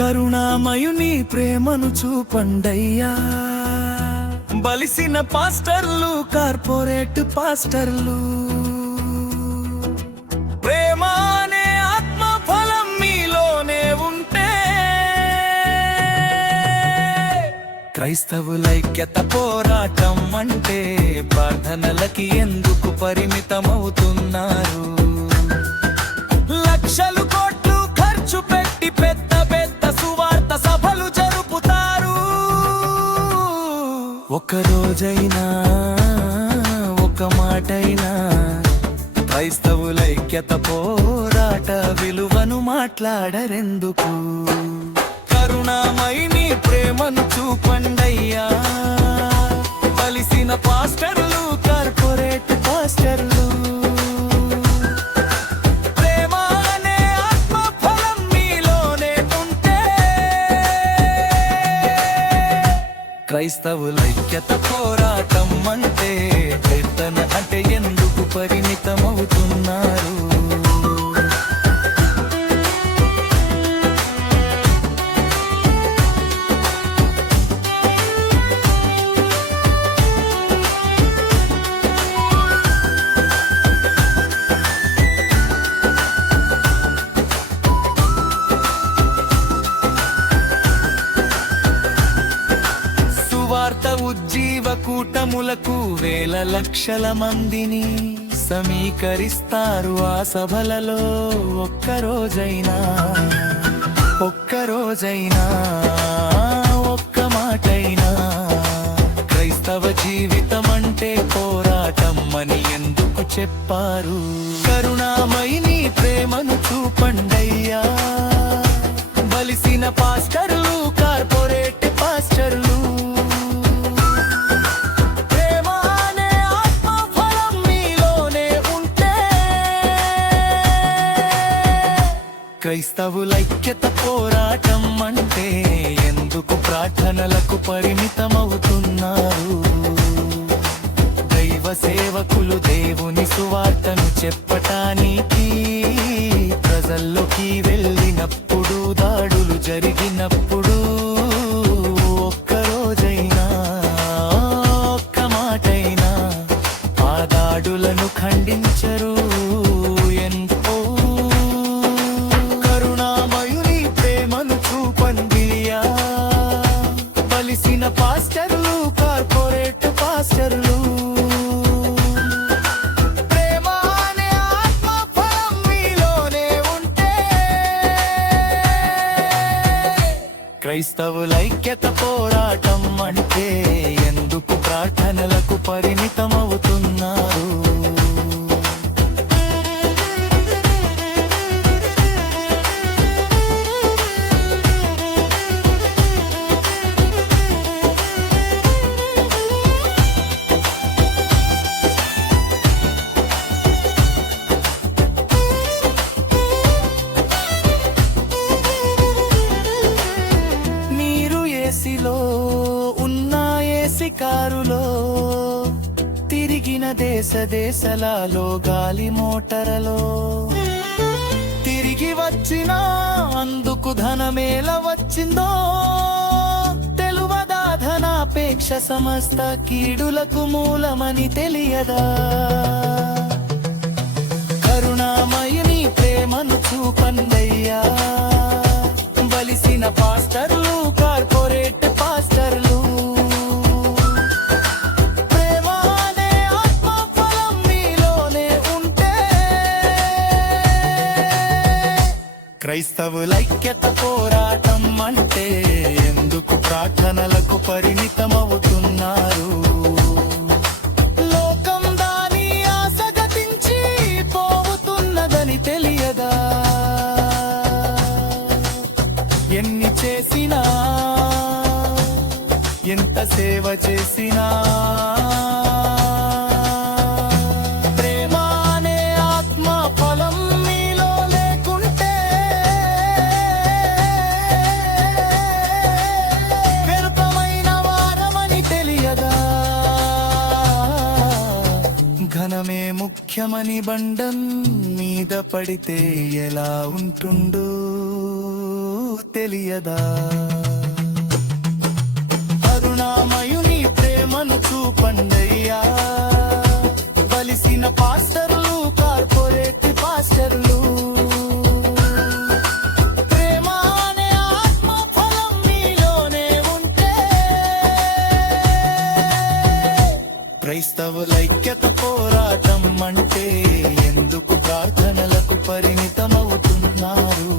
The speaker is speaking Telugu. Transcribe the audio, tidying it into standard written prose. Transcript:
కరుణామయుని ప్రేమను చూపండయ్యా. బలిసిన పాస్టర్లు, కార్పొరేట్ పాస్టర్లు, ప్రేమ అనే ఆత్మ ఫలం మీలోనే ఉంటే క్రైస్తవులైక్యత పోరాటం అంటే ప్రార్థనలకి ఎందుకు పరిమితమవుతున్నారు? లక్షలు కోట్లు ఖర్చు పెట్టి పెద్ద పెద్ద సువార్త సభలు జరుపుతారు. ఒక రోజైనా ఒక మాటైనా క్రైస్తవులైక్యత పోరాట విలువను మాట్లాడరెందుకు? కరుణామయిని ప్రేమను చూపండయ్యా. బలిసిన పాస్టర్లు, కార్పొరేట్ పాస్టర్లు, ప్రేమ అనే ఆత్మ ఫలం మీలోనే ఉంటే క్రైస్తవులైక్యత పోరాటం అంటే కీర్తన అంటే ఎందుకు పరిమితమవుతున్నారు? ఉజ్జీవ కూటములకు వేల లక్షల మందిని సమీకరిస్తారు ఆ సభలలో. ఒక్కరోజైనా ఒక్క మాటైనా క్రైస్తవ జీవితం అంటే పోరాటం అని ఎందుకు చెప్పారు? కరుణామయిని ప్రేమను చూపండయ్యా. బలిసిన పాస్టర్లు, కార్పొరేట్ పాస్టర్లు, క్రైస్తవులైక్యత పోరాటం అంటే ఎందుకు ప్రార్థనలకు పరిమితమవుతున్నారు? దైవ సేవకులు దేవుని సువార్తను చెప్పటానికి ప్రజల్లోకి వెళ్ళినప్పుడు, దాడులు జరిగినప్పుడు ఒక్కరోజైనా ఒక్క మాటైనా ఆ దాడులను ఖండించరు. పాస్టర్లు, కార్పొరేట్ పాస్టర్లు, ప్రేమ అనే ఆత్మ ఫలం మీలోనే ఉంటే క్రైస్తవులైక్యత పోరాటం అంటే ఎందుకు ప్రార్థనలకు పరిమితమవుతున్నారు? ఉన్న ఏసి కారులో తిరిగిన దేశాలలో, గాలి మోటరలో తిరిగి వచ్చినా అందుకు ధనమేల వచ్చిందో తెలువదా? ధనాపేక్ష సమస్త కీడులకు మూలమని తెలియదా? కరుణామయుని ప్రేమను చూపండయ్యా. బలిసిన పాస్టర్లు, కార్పొరేట్ పాస్టర్లు, ప్రేమ అనే ఆత్మ ఫలం మీలోనే ఉంటే క్రైస్తవులైక్యత పోరాటం అంటే ఎందుకు ప్రార్థనలకు పరిమితమవుతున్నారు? లోకం దాని ఆసగతించి పోవుతున్నదని తెలియదా? ఎన్ని చేసినా, ఎంత సేవ చేసినా ప్రేమ అనే ఆత్మ ఫలం మీలో లేకుంటే వ్యర్థమైన వారమని తెలియదా? ఘనమే ముఖ్యమని బండం మీద పడితే ఎలా ఉంటుందో? తెలియదా? కరుణామయుని ప్రేమను చూపండయ్యా, కలిసిన పాస్టర్లు కార్పొరేట్ పాస్టర్లు. ప్రేమ అనే ఆత్మ ఫలం మీలోనే ఉంటే క్రైస్తవులైక్యత పోరాటం అంటే ఎందుకు ప్రార్థనలకు పరిమితమవుతున్నారు?